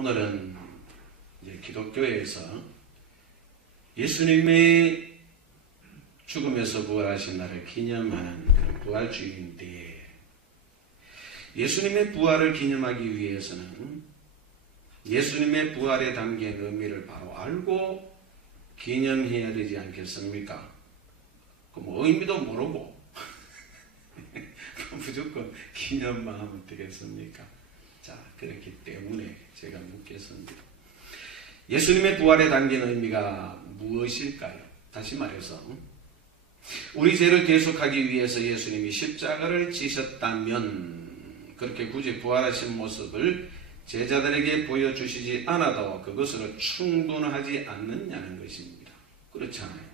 오늘은 이제 기독교에서 예수님의 죽음에서 부활하신 날을 기념하는 그런 부활주일인데, 예수님의 부활을 기념하기 위해서는 예수님의 부활에 담긴 의미를 바로 알고 기념해야 되지 않겠습니까? 뭐 의미도 모르고 무조건 기념만 하면 되겠습니까? 자, 그렇기 때문에 제가 묻겠습니다. 예수님의 부활에 담긴 의미가 무엇일까요? 다시 말해서 우리 죄를 대속하기 위해서 예수님이 십자가를 지셨다면 그렇게 굳이 부활하신 모습을 제자들에게 보여주시지 않아도 그것으로 충분하지 않느냐는 것입니다. 그렇잖아요.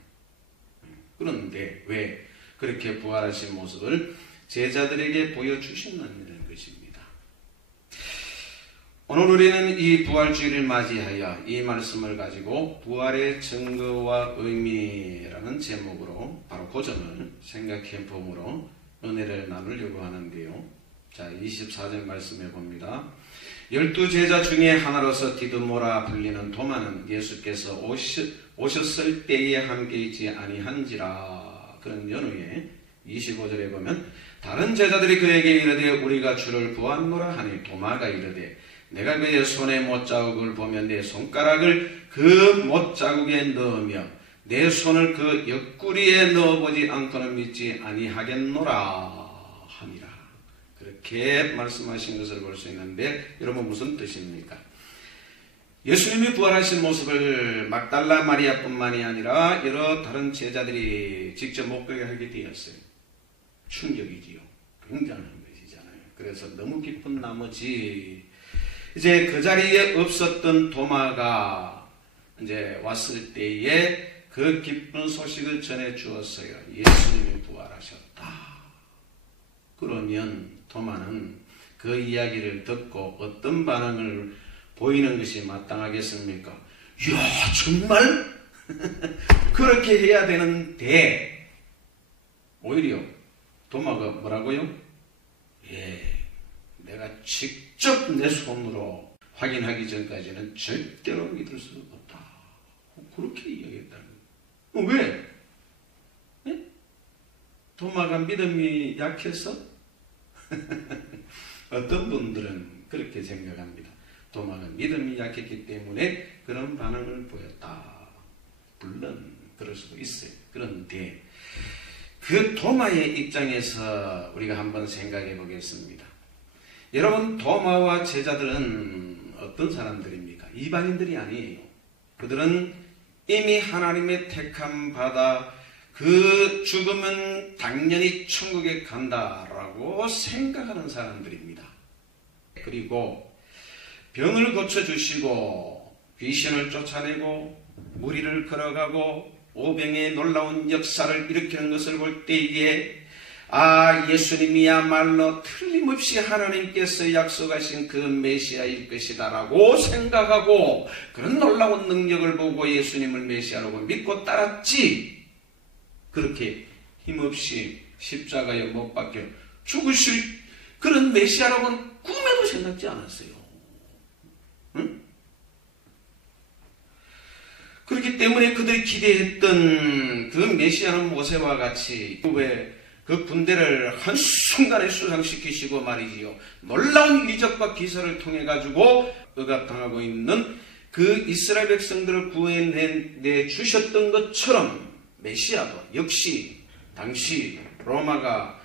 그런데 왜 그렇게 부활하신 모습을 제자들에게 보여주셨느냐는 것입니다. 오늘 우리는 이 부활주일을 맞이하여 이 말씀을 가지고 부활의 증거와 의미라는 제목으로 바로 그 점을 생각해 봄으로 은혜를 나누려고 하는데요. 자, 24절 말씀해 봅니다. 12제자 중에 하나로서 디두모라 불리는 도마는 예수께서 오셨을 때에 함께 있지 아니한지라. 그런 연후에 25절에 보면 다른 제자들이 그에게 이르되 우리가 주를 보았노라 하니 도마가 이르되 내가 그의 손에 못자국을 보며 내 손가락을 그 못자국에 넣으며 내 손을 그 옆구리에 넣어보지 않고는 믿지 아니하겠노라 하니라. 그렇게 말씀하신 것을 볼 수 있는데, 여러분 무슨 뜻입니까? 예수님이 부활하신 모습을 막달라 마리아뿐만이 아니라 여러 다른 제자들이 직접 목격하게 되었어요. 충격이지요. 굉장한 것이잖아요. 그래서 너무 기쁜 나머지 이제 그 자리에 없었던 도마가 이제 왔을 때에 그 기쁜 소식을 전해 주었어요. 예수님이 부활하셨다. 그러면 도마는 그 이야기를 듣고 어떤 반응을 보이는 것이 마땅하겠습니까? 이야, 정말? 그렇게 해야 되는데 오히려 도마가 뭐라고요? 내가 직접 내 손으로 확인하기 전까지는 절대로 믿을 수 없다. 그렇게 이야기했다는 거예요. 왜? 네? 도마가 믿음이 약해서? 어떤 분들은 그렇게 생각합니다. 도마가 믿음이 약했기 때문에 그런 반응을 보였다. 물론 그럴 수도 있어요. 그런데 그 도마의 입장에서 우리가 한번 생각해 보겠습니다. 여러분, 도마와 제자들은 어떤 사람들입니까? 이방인들이 아니에요. 그들은 이미 하나님의 택함 받아 그 죽으면 당연히 천국에 간다라고 생각하는 사람들입니다. 그리고 병을 고쳐주시고 귀신을 쫓아내고 무리를 걸어가고 오병의 놀라운 역사를 일으키는 것을 볼 때에 예수님이야말로 틀림없이 하나님께서 약속하신 그 메시아일 것이다라고 생각하고 그런 놀라운 능력을 보고 예수님을 메시아라고 믿고 따랐지, 그렇게 힘없이 십자가에 못 박혀 죽으실 그런 메시아라고는 꿈에도 생각지 않았어요. 응? 그렇기 때문에 그들이 기대했던 그 메시아는 모세와 같이 그 군대를 한순간에 수상시키시고 말이지요, 놀라운 이적과 기사를 통해 가지고 억압당하고 있는 그 이스라엘 백성들을 구해내 주셨던 것처럼 메시아도 역시 당시 로마가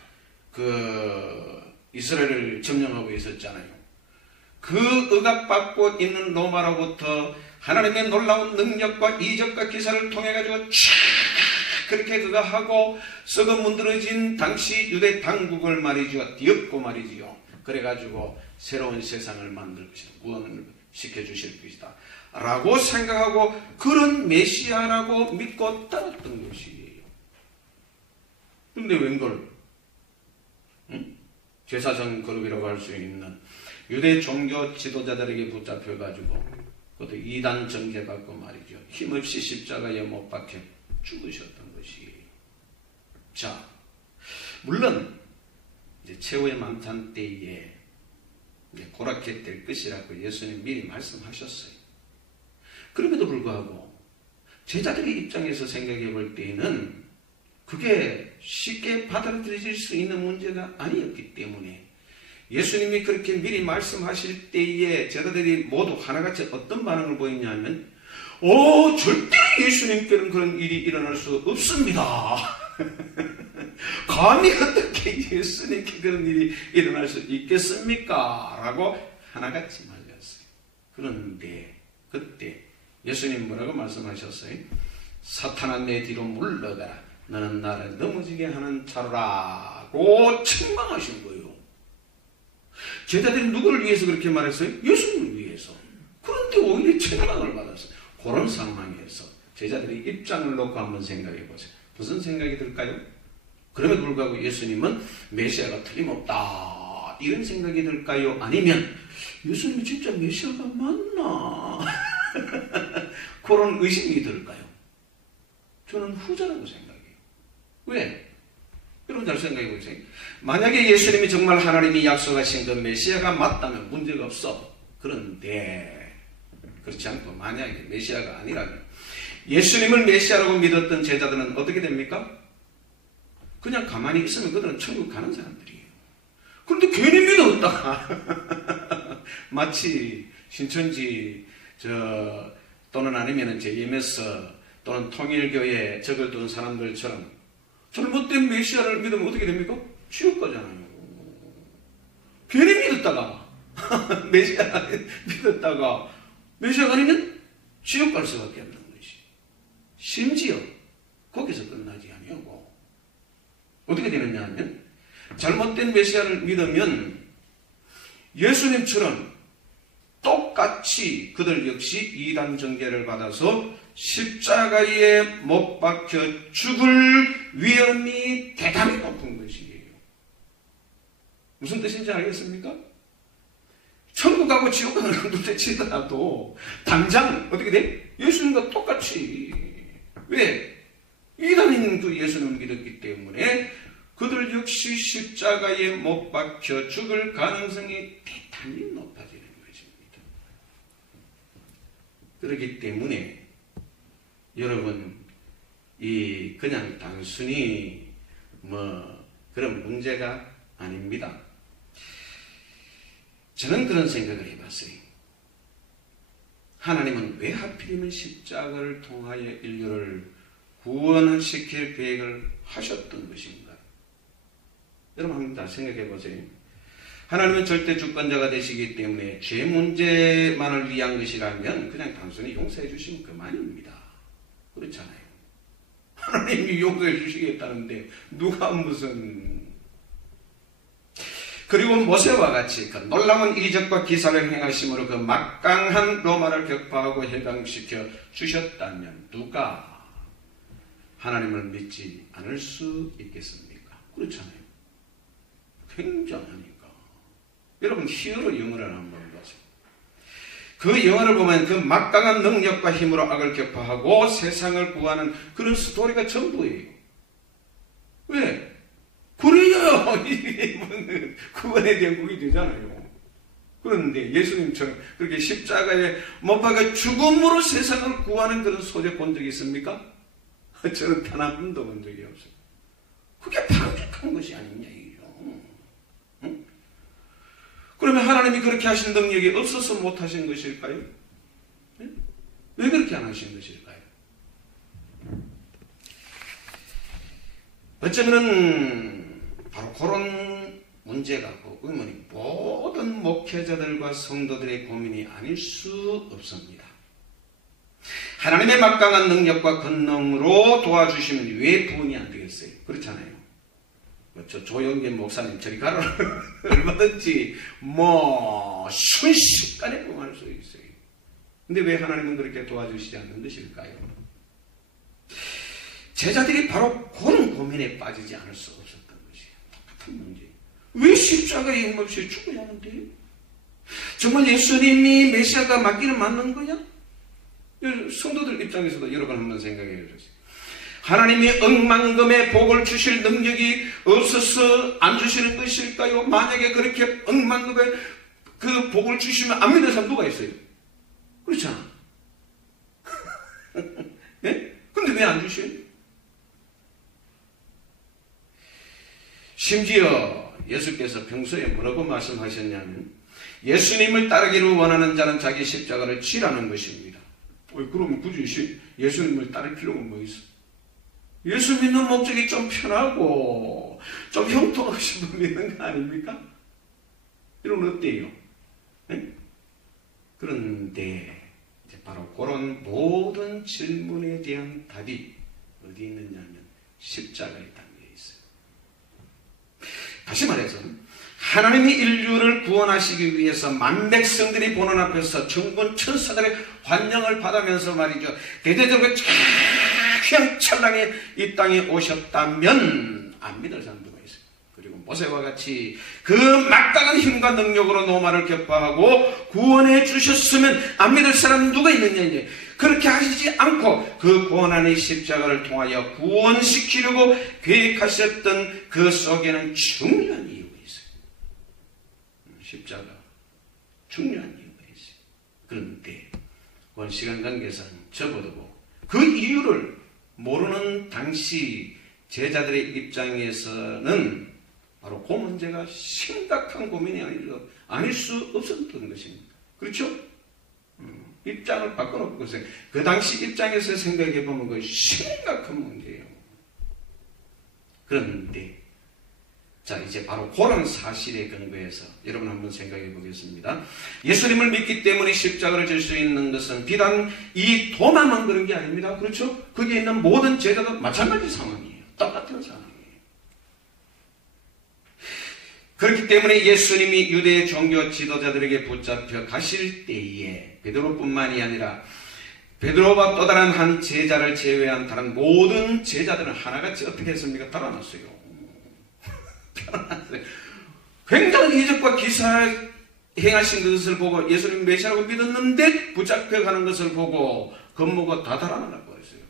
그 이스라엘을 점령하고 있었잖아요. 그 억압받고 있는 로마로부터 하나님의 놀라운 능력과 이적과 기사를 통해 가지고 그렇게 그가 하고 썩어 문드러진 당시 유대 당국을 말이죠, 뒤엎고 말이지요. 그래가지고 새로운 세상을 만들 것이다, 구원을 시켜주실 것이다 라고 생각하고 그런 메시아라고 믿고 따랐던 것이에요. 근데 웬걸 제사장 그룹이라고 할 수 있는 유대 종교 지도자들에게 붙잡혀가지고 그것도 이단 정죄받고 말이죠, 힘없이 십자가에 못 박혀 죽으셨던 것이에요. 자, 물론 이제 최후의 만찬 때에 고랗게 될 것이라고 예수님 미리 말씀하셨어요. 그럼에도 불구하고 제자들의 입장에서 생각해 볼 때에는 그게 쉽게 받아들여질 수 있는 문제가 아니었기 때문에 예수님이 그렇게 미리 말씀하실 때에 제자들이 모두 하나같이 어떤 반응을 보였냐면 절대 예수님께는 그런 일이 일어날 수 없습니다. 감히 어떻게 예수님께 그런 일이 일어날 수 있겠습니까? 라고 하나같이 말렸어요. 그런데 그때 예수님 뭐라고 말씀하셨어요? 사탄아 내 뒤로 물러가라. 너는 나를 넘어지게 하는 자라고 책망하신 거예요. 제자들이 누구를 위해서 그렇게 말했어요? 예수님을 위해서. 그런데 오히려 책망을 받았어요. 그런 상황에서 제자들의 입장을 놓고 한번 생각해 보세요. 무슨 생각이 들까요? 그럼에도 불구하고 예수님은 메시아가 틀림없다 이런 생각이 들까요? 아니면 예수님이 진짜 메시아가 맞나? 그런 의심이 들까요? 저는 후자라고 생각해요. 왜? 여러분 잘 생각해 보세요. 만약에 예수님이 정말 하나님이 약속하신 그 메시아가 맞다면 문제가 없어. 그런데 그렇지 않고 만약에 메시아가 아니라면 예수님을 메시아라고 믿었던 제자들은 어떻게 됩니까? 그냥 가만히 있으면 그들은 천국 가는 사람들이에요. 그런데 괜히 믿었다가 마치 신천지 또는 아니면 JMS 또는 통일교회 적을 둔 사람들처럼 잘못된 메시아를 믿으면 어떻게 됩니까? 지옥 가잖아요. 괜히 믿었다가 메시아 믿었다가 메시아가 아니면 지옥 갈 수밖에 없는 것이. 심지어 거기서 끝나지 아니하고 어떻게 되느냐 하면 잘못된 메시아를 믿으면 예수님처럼 똑같이 그들 역시 이단 정죄를 받아서 십자가에 못 박혀 죽을 위험이 대단히 높은 것이에요. 무슨 뜻인지 알겠습니까? 천국 가고 지옥 가는 둘째 치더라도 당장 어떻게 돼? 예수님과 똑같이. 왜? 이단인 그 예수님을 믿었기 때문에 그들 역시 십자가에 못 박혀 죽을 가능성이 대단히 높아지는 것입니다. 그렇기 때문에 여러분 이 그냥 단순히 그런 문제가 아닙니다. 저는 그런 생각을 해봤어요. 하나님은 왜 하필이면 십자가를 통하여 인류를 구원시킬 계획을 하셨던 것인가? 여러분 한번 다 생각해 보세요. 하나님은 절대 주권자가 되시기 때문에 죄 문제만을 위한 것이라면 그냥 단순히 용서해 주시면 그만입니다. 그렇잖아요. 하나님이 용서해 주시겠다는데 누가 무슨. 그리고 모세와 같이 그 놀라운 이적과 기사를 행하심으로 그 막강한 로마를 격파하고 해방시켜 주셨다면 누가 하나님을 믿지 않을 수 있겠습니까? 그렇잖아요. 굉장하니까. 여러분 히어로 영화를 한번 보세요. 그 영화를 보면 그 막강한 능력과 힘으로 악을 격파하고 세상을 구하는 그런 스토리가 전부예요. 왜? 그래야 구원에 대한 곡이 되잖아요. 그런데 예수님처럼 그렇게 십자가에 못 박아 죽음으로 세상을 구하는 그런 소재 본 적이 있습니까? 저는 단 한 번도 본 적이 없어요. 그게 바람직한 것이 아니냐 이거죠. 응? 그러면 하나님이 그렇게 하신 능력이 없어서 못하신 것일까요? 응? 왜 그렇게 안 하신 것일까요? 어쩌면 바로 그런 문제가 그 의문이 모든 목회자들과 성도들의 고민이 아닐 수 없습니다. 하나님의 막강한 능력과 권능으로 도와주시면 왜 구원이 안 되겠어요? 그렇잖아요. 저 조영균 목사님 저리 가라. 얼마든지 순식간에 구원할 수 있어요. 근데 왜 하나님은 그렇게 도와주시지 않는 것일까요? 제자들이 바로 그런 고민에 빠지지 않을 수 없었던 것이에요. 똑같은 문제. 왜 십자가에 힘없이 죽어야 하는데? 정말 예수님이 메시아가 맞기는 맞는 거냐? 성도들 입장에서도 여러분 한번 생각해 보세요. 하나님이 억만금의 복을 주실 능력이 없어서 안 주시는 것일까요? 만약에 그렇게 억만금의 그 복을 주시면 안 믿는 사람 누가 있어요? 그렇잖아. 네? 근데 왜 안 주셔요? 심지어 예수께서 평소에 뭐라고 말씀하셨냐면 예수님을 따르기를 원하는 자는 자기 십자가를 지라는 것입니다. 그러면 굳이 예수님을 따를 필요가 뭐 있어? 예수 믿는 목적이 좀 편하고 좀 형통하고 싶어 믿는 거 아닙니까? 이러면 어때요? 네? 그런데 이제 바로 그런 모든 질문에 대한 답이 어디 있느냐면 십자가에 담겨 있어요. 다시 말해서 하나님이 인류를 구원하시기 위해서 만백성들이 보는 앞에서 천군 천사들의 환영을 받으면서 말이죠. 대대적으로 휘황찬란히 이 땅에 오셨다면 안 믿을 사람 누가 있어요. 그리고 모세와 같이 그 막강한 힘과 능력으로 노마를 격파하고 구원해 주셨으면 안 믿을 사람 누가 있느냐. 이제 그렇게 하시지 않고 그 고난의 십자가를 통하여 구원시키려고 계획하셨던 그 속에는 중요한 이유가 있어요. 십자가 중요한 이유가 있어요. 그런데 오늘 시간 관계상 접어두고 그 이유를 모르는 당시 제자들의 입장에서는 바로 그 문제가 심각한 고민이 아닐 수 없었던 것입니다. 그렇죠? 입장을 바꿔놓고 그 당시 입장에서 생각해 보면 그 심각한 문제예요. 그런데 자, 이제 바로 그런 사실에 근거해서 여러분 한번 생각해 보겠습니다. 예수님을 믿기 때문에 십자가를 질 수 있는 것은 비단 이 도마만 그런 게 아닙니다. 그렇죠? 거기에 있는 모든 제자도 마찬가지 상황이에요. 똑같은 상황이에요. 그렇기 때문에 예수님이 유대 종교 지도자들에게 붙잡혀 가실 때에 베드로뿐만이 아니라 베드로와 또 다른 한 제자를 제외한 다른 모든 제자들은 하나같이 어떻게 했습니까? 달아났어요. 굉장히 이적과 기사 행하신 것을 보고 예수님 메시아라고 믿었는데 붙잡혀 가는 것을 보고 겁먹어 다 달아나라고 했어요.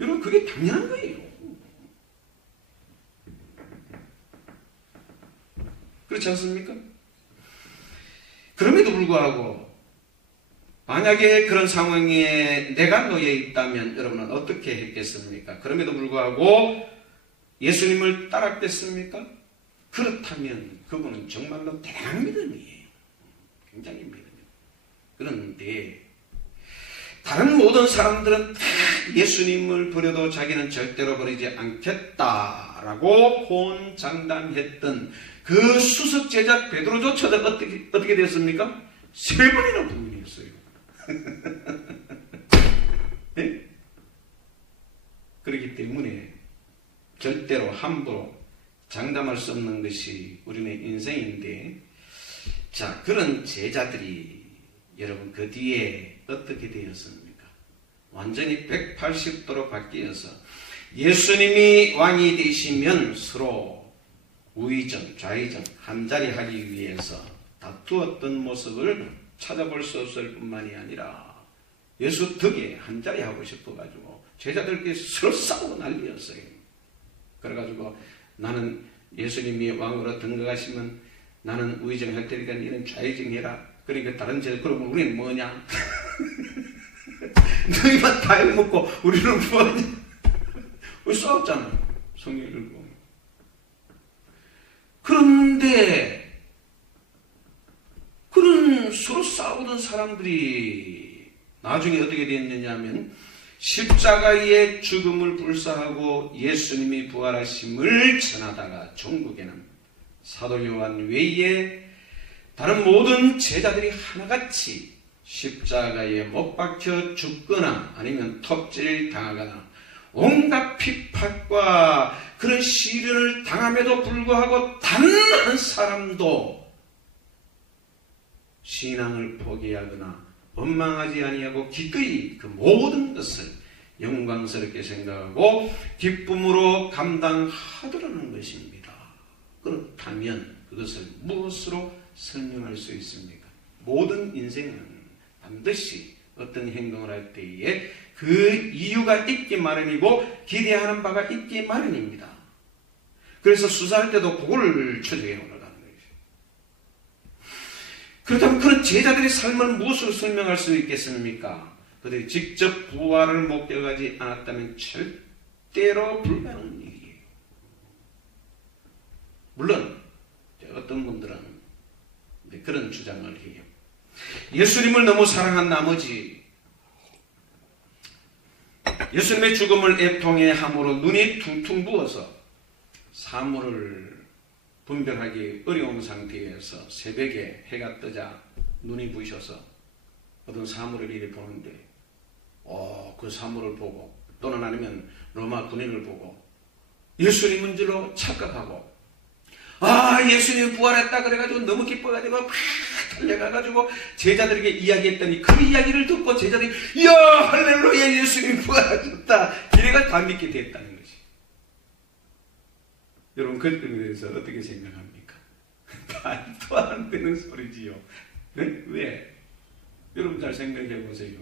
여러분 그게 당연한 거예요. 그렇지 않습니까? 그럼에도 불구하고 만약에 그런 상황에 내가 놓여 있다면 여러분은 어떻게 했겠습니까? 그럼에도 불구하고 예수님을 따랐겠습니까? 그렇다면 그분은 정말로 대단한 믿음이에요. 굉장히 믿음이에요. 그런데 다른 모든 사람들은 다 예수님을 버려도 자기는 절대로 버리지 않겠다라고 호언장담했던 그 수석 제자 베드로조차도 어떻게 됐습니까? 3번이나 부인했어요. 네? 그렇기 때문에 절대로 함부로 장담할 수 없는 것이 우리의 인생인데, 자, 그런 제자들이 여러분 그 뒤에 어떻게 되었습니까? 완전히 180도로 바뀌어서 예수님이 왕이 되시면 서로 우의전, 좌의전 한자리 하기 위해서 다투었던 모습을 찾아볼 수 없을 뿐만이 아니라 예수 덕에 한자리 하고 싶어가지고 제자들끼리 서로 싸우고 난리였어요. 그래가지고 나는 예수님이 왕으로 등극하시면 나는 우의정 할 테니까 너는 좌의정 해라. 그러니까 다른 제자 그러면 우리는 뭐냐? 너희만 다 해먹고 우리는 뭐냐? 우리 싸웠잖아요. 성경을 읽고. 그런데 그런 서로 싸우던 사람들이 나중에 어떻게 됐느냐 하면 십자가의 죽음을 불사하고 예수님이 부활하심을 전하다가 종국에는 사도 요한 외에 다른 모든 제자들이 하나같이 십자가에 못 박혀 죽거나 아니면 톱질 당하거나 온갖 핍박과 그런 시련을 당함에도 불구하고 단 한 사람도 신앙을 포기하거나 원망하지 아니하고 기꺼이 그 모든 것을 영광스럽게 생각하고 기쁨으로 감당하더라는 것입니다. 그렇다면 그것을 무엇으로 설명할 수 있습니까? 모든 인생은 반드시 어떤 행동을 할 때에 그 이유가 있기 마련이고 기대하는 바가 있기 마련입니다. 그래서 수사할 때도 그걸 추적해 올라가는 거예요. 그렇다면 그런 제자들의 삶을 무엇으로 설명할 수 있겠습니까? 그들이 직접 부활을 목격하지 않았다면 절대로 불가능한 일이에요. 물론 어떤 분들은 그런 주장을 해요. 예수님을 너무 사랑한 나머지 예수님의 죽음을 애통해 함으로 눈이 퉁퉁 부어서 사물을 분별하기 어려운 상태에서 새벽에 해가 뜨자 눈이 부셔서 어떤 사물을 이리 보는데 그 사물을 보고 또는 아니면 로마 군인을 보고 예수님인 줄로 착각하고 예수님이 부활했다 그래가지고 너무 기뻐가지고 막 달려가가지고 제자들에게 이야기했더니 그 이야기를 듣고 제자들이 이야 할렐루야 예수님이 부활하셨다 이래가 다 믿게 됐다는 것이. 여러분 그에 대해서 어떻게 생각합니까? 말도 안 되는 소리지요. 네? 왜? 여러분 잘 생각해 보세요.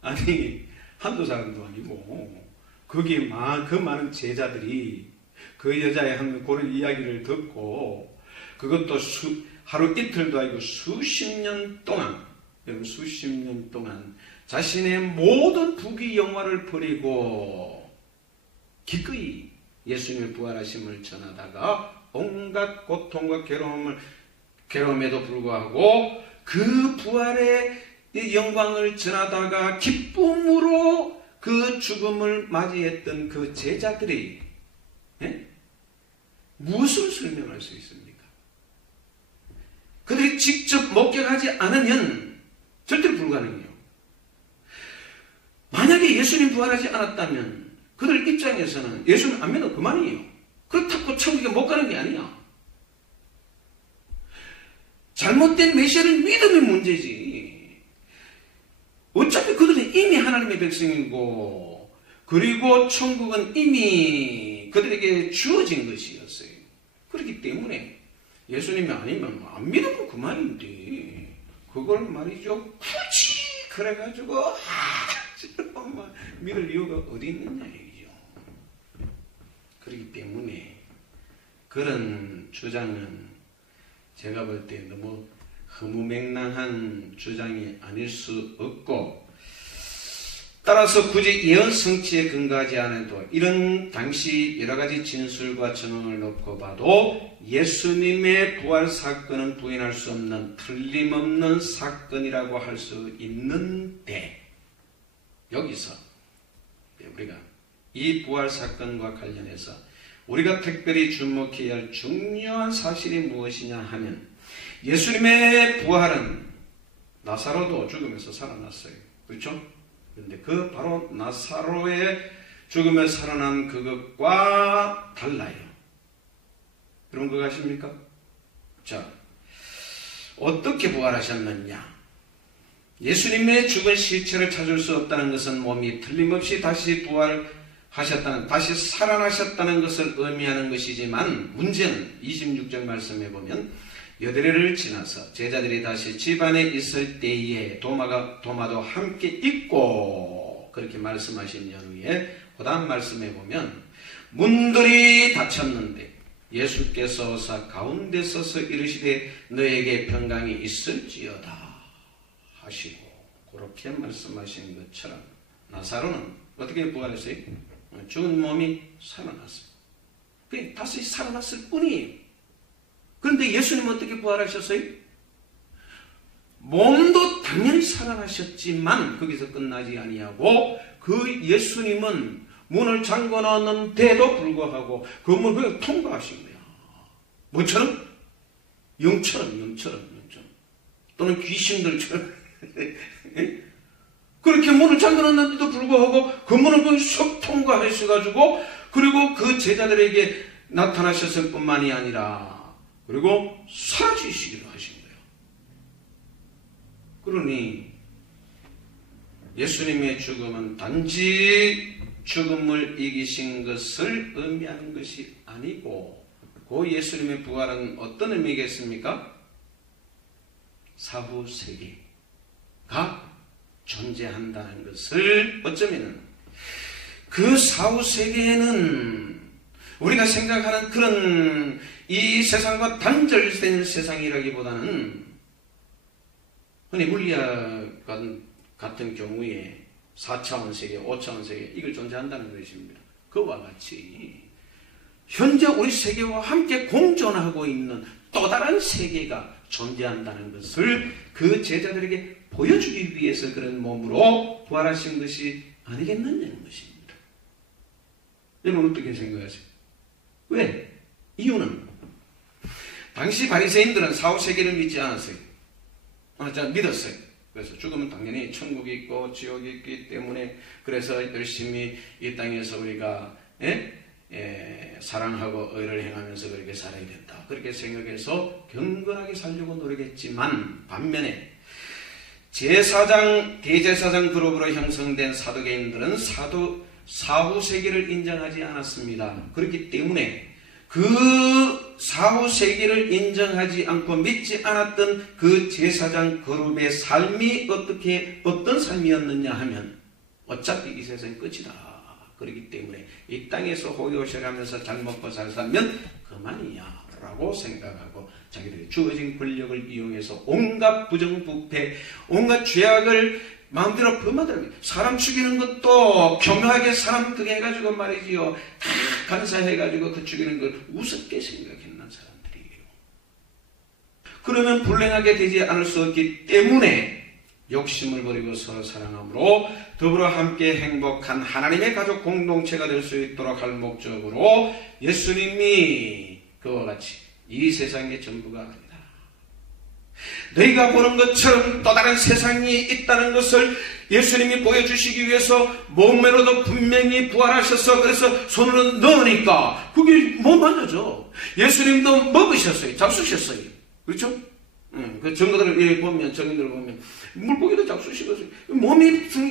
아니 한두 사람도 아니고 거기에 그 많은 제자들이 그 여자의 한 그런 이야기를 듣고 그것도 하루 이틀도 아니고 수십 년 동안 여러분 수십 년 동안 자신의 모든 부귀 영화를 버리고 기꺼이 예수님의 부활하심을 전하다가 온갖 고통과 괴로움에도 불구하고 그 부활의 영광을 전하다가 기쁨으로 그 죽음을 맞이했던 그 제자들이 무엇을 설명할 수 있습니까? 그들이 직접 목격하지 않으면 절대로 불가능해요. 만약에 예수님 부활하지 않았다면 그들 입장에서는 예수님 안 믿어도 그만이에요. 그렇다고 천국에 못 가는 게 아니야. 잘못된 메시아를 믿으면 문제지. 어차피 그들은 이미 하나님의 백성이고 그리고 천국은 이미 그들에게 주어진 것이었어요. 그렇기 때문에 예수님이 아니면 안 믿으면 그만인데 그걸 말이죠 굳이 그래가지고 믿을 이유가 어디 있느냐 이죠. 그렇기 때문에 그런 주장은 제가 볼 때 너무 허무맹랑한 주장이 아닐 수 없고 따라서 굳이 예언 성취에 근거하지 않아도 이런 당시 여러가지 진술과 증언을 놓고 봐도 예수님의 부활 사건은 부인할 수 없는 틀림없는 사건이라고 할 수 있는데 여기서 우리가 이 부활 사건과 관련해서 우리가 특별히 주목해야 할 중요한 사실이 무엇이냐 하면 예수님의 부활은 나사로도 죽음에서 살아났어요. 그렇죠? 그런데 그 바로 나사로의 죽음에 살아난 그것과 달라요. 여러분 그거 아십니까? 자, 어떻게 부활하셨느냐? 예수님의 죽은 시체를 찾을 수 없다는 것은 몸이 틀림없이 다시 부활하셨다는, 다시 살아나셨다는 것을 의미하는 것이지만 문제는 26절 말씀에 보면 여드레를 지나서 제자들이 다시 집 안에 있을 때에 도마도 함께 있고 그렇게 말씀하신 연후에 그 다음 말씀에 보면 문들이 닫혔는데 예수께서 오사 가운데 서서 이르시되 너에게 평강이 있을지어다 하시고 그렇게 말씀하신 것처럼 나사로는 어떻게 부활했어요? 죽은 몸이 살아났어요. 그게 다시 살아났을 뿐이에요. 그런데 예수님은 어떻게 부활하셨어요? 몸도 당연히 살아나셨지만 거기서 끝나지 아니하고 그 예수님은 문을 잠궈 놨는데도 불구하고 그 문을 그냥 통과하신 거야. 뭐처럼? 영처럼. 또는 귀신들처럼. 그렇게 문을 잠궈 놨는데도 불구하고 그 문을 그냥 쏙 통과하셔가지고 그리고 그 제자들에게 나타나셨을 뿐만이 아니라 그리고 사라지시기로 하신 거예요. 그러니 예수님의 죽음은 단지 죽음을 이기신 것을 의미하는 것이 아니고 그 예수님의 부활은 어떤 의미겠습니까? 사후 세계가 존재한다는 것을 어쩌면 그 사후 세계에는 우리가 생각하는 그런 이 세상과 단절된 세상이라기보다는 흔히 물리학 같은 경우에 4차원 세계, 5차원 세계 이걸 존재한다는 것입니다. 그와 같이 현재 우리 세계와 함께 공존하고 있는 또 다른 세계가 존재한다는 것을 그 제자들에게 보여주기 위해서 그런 몸으로 부활하신 것이 아니겠느냐는 것입니다. 여러분 어떻게 생각하세요? 왜? 이유는 당시 바리새인들은 사후세계를 믿지 않았어요. 믿었어요. 그래서 죽으면 당연히 천국이 있고 지옥이 있기 때문에 그래서 열심히 이 땅에서 우리가 사랑하고 의를 행하면서 그렇게 살아야 된다. 그렇게 생각해서 경건하게 살려고 노력했지만 반면에 제사장, 대제사장 그룹으로 형성된 사두개인들은 사후세계를 인정하지 않았습니다. 그렇기 때문에 그 사후세계를 인정하지 않고 믿지 않았던 그 제사장 그룹의 삶이 어떤 삶이었느냐 하면 어차피 이 세상이 끝이다. 그렇기 때문에 이 땅에서 호요셔가면서 잘 먹고 잘 살면 그만이야 라고 생각하고 자기들이 주어진 권력을 이용해서 온갖 부정부패, 온갖 죄악을 마음대로 범하더라고요. 사람 죽이는 것도 교묘하게 사람 그게 해가지고 말이지요. 다 간사해가지고 그 죽이는 걸 우습게 생각했는 사람들이에요. 그러면 불행하게 되지 않을 수 없기 때문에 욕심을 버리고 서로 사랑함으로 더불어 함께 행복한 하나님의 가족 공동체가 될 수 있도록 할 목적으로 예수님이 그와 같이 이 세상의 전부가 아니다. 너희가 보는 것처럼 또 다른 세상이 있다는 것을 예수님이 보여주시기 위해서 몸매로도 분명히 부활하셔서 그래서 손으로 넣으니까 그게 못 만져져. 예수님도 먹으셨어요. 잡수셨어요. 그렇죠? 그 정거들을 보면, 정인들을 보면 물고기도 잡수시거든요. 몸이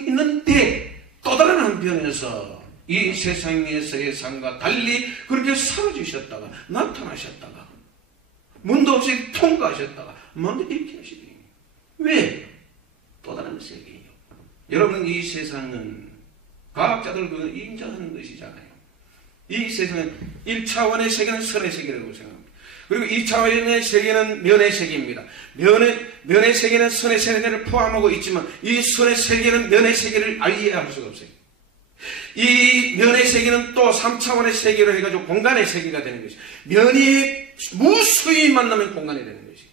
있는데 또 다른 한편에서 이 세상에서의 삶과 달리 그렇게 사라지셨다가 나타나셨다가 문도 없이 통과하셨다가 먼저 이렇게 하시니 왜? 또 다른 세계예요. 여러분 이 세상은 과학자들 그 인정하는 것이잖아요. 이 세상은 1차원의 세계는 선의 세계라고 생각합니다. 그리고 2차원의 세계는 면의 세계입니다. 면의 세계는 선의 세계를 포함하고 있지만 이 선의 세계는 면의 세계를 이해할 수가 없어요. 이 면의 세계는 또 3차원의 세계로 해가지고 공간의 세계가 되는 것이죠. 면이 무수히 만나면 공간이 되는 것이죠.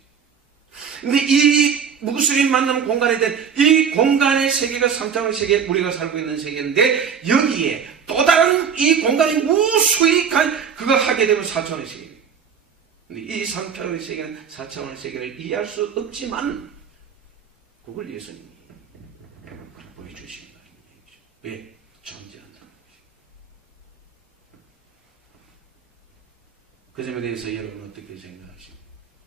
근데 이 무수히 만나면 공간이 된 이 공간의 세계가 3차원의 세계, 우리가 살고 있는 세계인데 여기에 또 다른 이 공간이 무수히 그거 하게 되면 4차원의 세계입니다. 근데 이 3차원의 세계는 4차원의 세계를 이해할 수 없지만 그걸 예수님이 보여주신 말입니다. 왜? 존재한다는 것이죠. 그 점에 대해서 여러분은 어떻게 생각하십니까?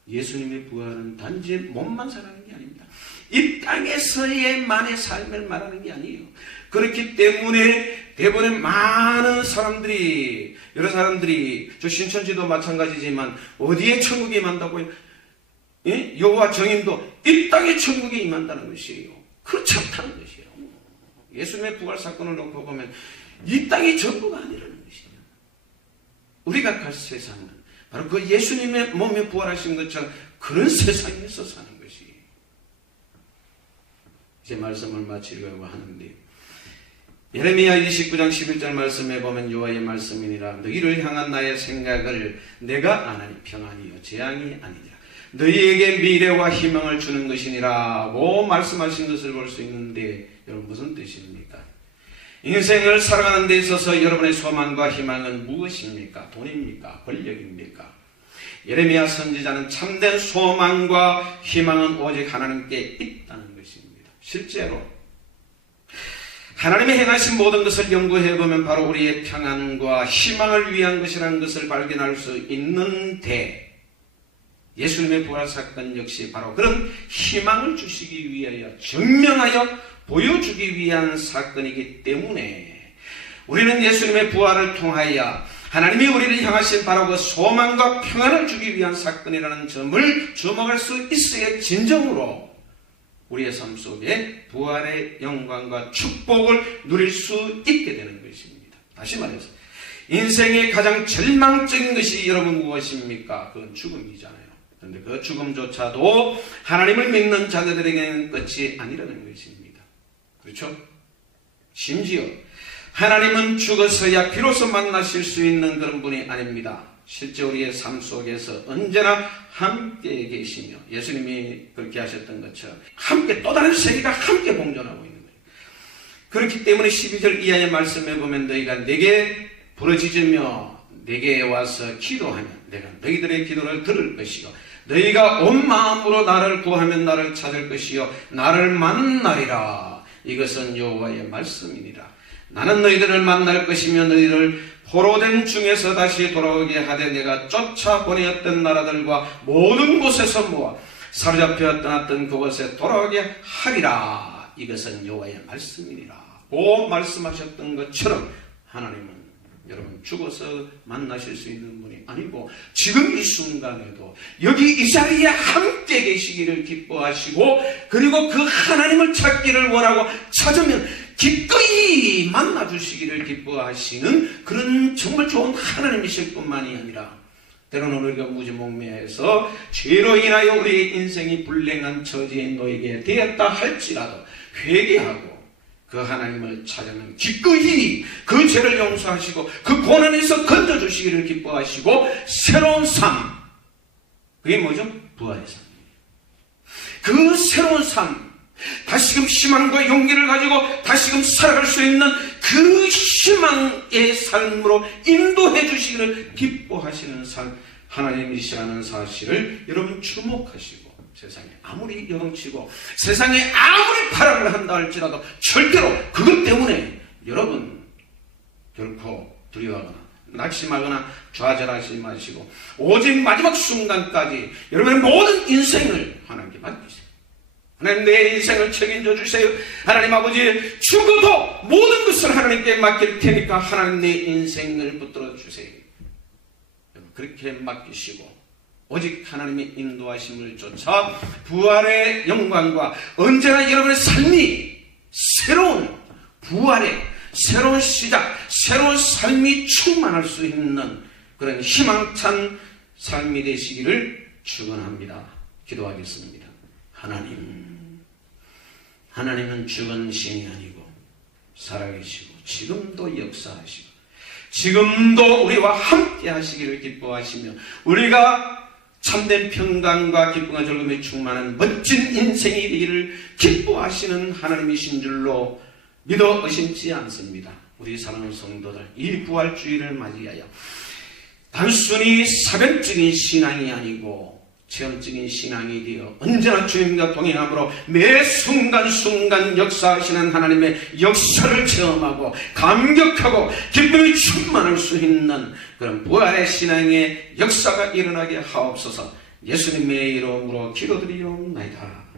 예수님의 부활은 단지 몸만 살아가는 게 아닙니다. 이 땅에서의만의 삶을 말하는 게 아니에요. 그렇기 때문에 대부분의 많은 사람들이, 여러 사람들이, 저 신천지도 마찬가지지만 어디에 천국이 임한다고요? 예? 여호와 정인도 이 땅에 천국이 임한다는 것이에요. 그렇지 않다는 것이에요. 예수님의 부활 사건을 놓고 보면 이 땅이 전부가 아니라는 것이에요. 우리가 갈 세상은 바로 그 예수님의 몸에 부활하신 것처럼 그런 세상에서 사는 것이에요. 이제 말씀을 마치려고 하는데 예레미야 29장 11절 말씀에 보면 여호와의 말씀이니라 너희를 향한 나의 생각을 내가 아나니 평안이요 재앙이 아니니라 너희에게 미래와 희망을 주는 것이니라고 말씀하신 것을 볼 수 있는데 여러분 무슨 뜻입니까? 인생을 살아가는 데 있어서 여러분의 소망과 희망은 무엇입니까? 돈입니까? 권력입니까? 예레미야 선지자는 참된 소망과 희망은 오직 하나님께 있다는 것입니다. 실제로 하나님이 행하신 모든 것을 연구해보면 바로 우리의 평안과 희망을 위한 것이라는 것을 발견할 수 있는데 예수님의 부활 사건 역시 바로 그런 희망을 주시기 위하여 증명하여 보여주기 위한 사건이기 때문에 우리는 예수님의 부활을 통하여 하나님이 우리를 향하신 바로 그 소망과 평안을 주기 위한 사건이라는 점을 주목할 수 있어야 진정으로 우리의 삶 속에 부활의 영광과 축복을 누릴 수 있게 되는 것입니다. 다시 말해서 인생의 가장 절망적인 것이 여러분 무엇입니까? 그건 죽음이잖아요. 그런데 그 죽음조차도 하나님을 믿는 자들에게는 끝이 아니라는 것입니다. 그렇죠? 심지어 하나님은 죽어서야 비로소 만나실 수 있는 그런 분이 아닙니다. 실제 우리의 삶 속에서 언제나 함께 계시며 예수님이 그렇게 하셨던 것처럼 함께 또 다른 세계가 함께 공존하고 있는 거예요. 그렇기 때문에 12절 이하의 말씀에 보면 너희가 내게 부르짖으며 내게 와서 기도하면 내가 너희들의 기도를 들을 것이요 너희가 온 마음으로 나를 구하면 나를 찾을 것이요 나를 만나리라. 이것은 여호와의 말씀이니라. 나는 너희들을 만날 것이며 너희를 포로된 중에서 다시 돌아오게 하되 내가 쫓아보내었던 나라들과 모든 곳에서 모아 사로잡혀 떠났던 그곳에 돌아오게 하리라. 이것은 여호와의 말씀이니라. 고 말씀하셨던 것처럼 하나님은 여러분 죽어서 만나실 수 있는 분이 아니고 지금 이 순간에도 여기 이 자리에 함께 계시기를 기뻐하시고 그리고 그 하나님을 찾기를 원하고 찾으면 기꺼이 만나주시기를 기뻐하시는 그런 정말 좋은 하나님이실 뿐만이 아니라 때로는 우리가 무지몽매해서 죄로 인하여 우리의 인생이 불행한 처지에 놓이게 되었다 할지라도 회개하고 그 하나님을 찾으면 기꺼이 그 죄를 용서하시고 그 고난에서 건져주시기를 기뻐하시고 새로운 삶, 그게 뭐죠? 부활의 삶이에요. 그 새로운 삶, 다시금 희망과 용기를 가지고 다시금 살아갈 수 있는 그 희망의 삶으로 인도해 주시기를 기뻐하시는 삶, 하나님이시라는 사실을 여러분 주목하시고 세상에 아무리 여동치고 세상에 아무리 파락을 한다 할지라도 절대로 그것 때문에 여러분 결코 두려워하거나 낙심하거나 좌절하지 마시고 오직 마지막 순간까지 여러분의 모든 인생을 하나님께 맡기세요. 하나님 내 인생을 책임져 주세요. 하나님 아버지 죽어도 모든 것을 하나님께 맡길 테니까 하나님 내 인생을 붙들어 주세요. 그렇게 맡기시고 오직 하나님의 인도하심을 쫓아 부활의 영광과 언제나 여러분의 삶이 새로운 부활의 새로운 시작, 새로운 삶이 충만할 수 있는 그런 희망찬 삶이 되시기를 축원합니다. 기도하겠습니다. 하나님은 죽은 신이 아니고 살아계시고 지금도 역사하시고 지금도 우리와 함께 하시기를 기뻐하시며 우리가 참된 평강과 기쁨과 즐거움에 충만한 멋진 인생이 되기를 기뻐하시는 하나님이신 줄로 믿어 의심치 않습니다. 우리 사랑하는 성도들, 이 부활주의를 맞이하여 단순히 사변적인 신앙이 아니고 체험적인 신앙이 되어 언제나 주님과 동행함으로 매 순간순간 역사하시는 하나님의 역사를 체험하고 감격하고 기쁨이 충만할 수 있는 그런 부활의 신앙의 역사가 일어나게 하옵소서. 예수님의 이름으로 기도드리옵나이다.